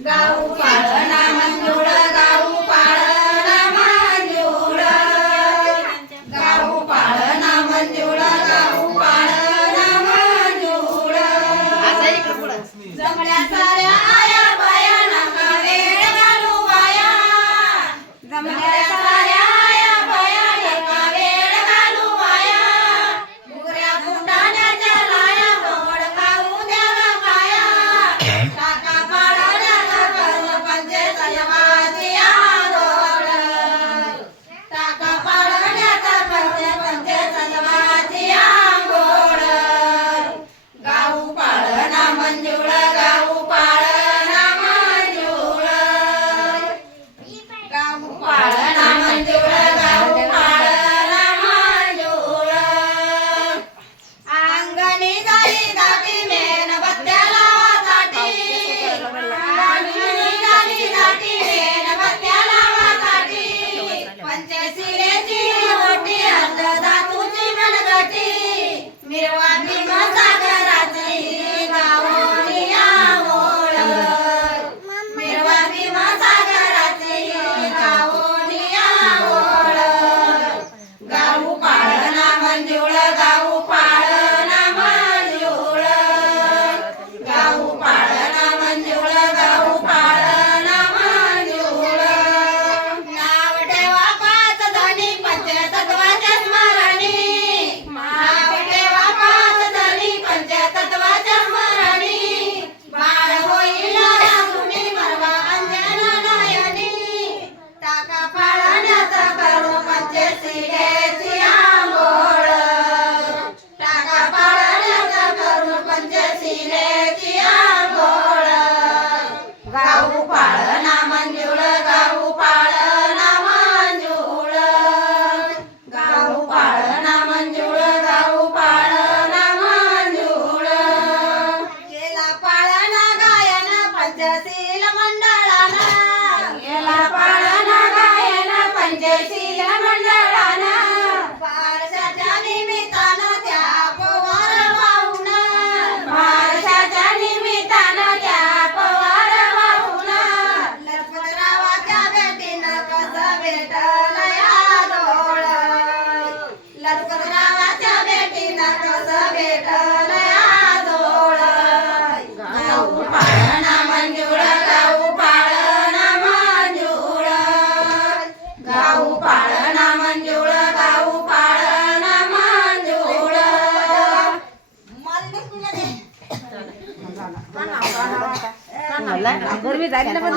Enggak. उपाळ नामंजुळ गाव उपाळ नामंजुळ. गाव उपाळ नामंजुळ गाव उपाळ नामंजुळ. केला पाळणा गायन पंचशील मंडळ घरवी झाली ना पण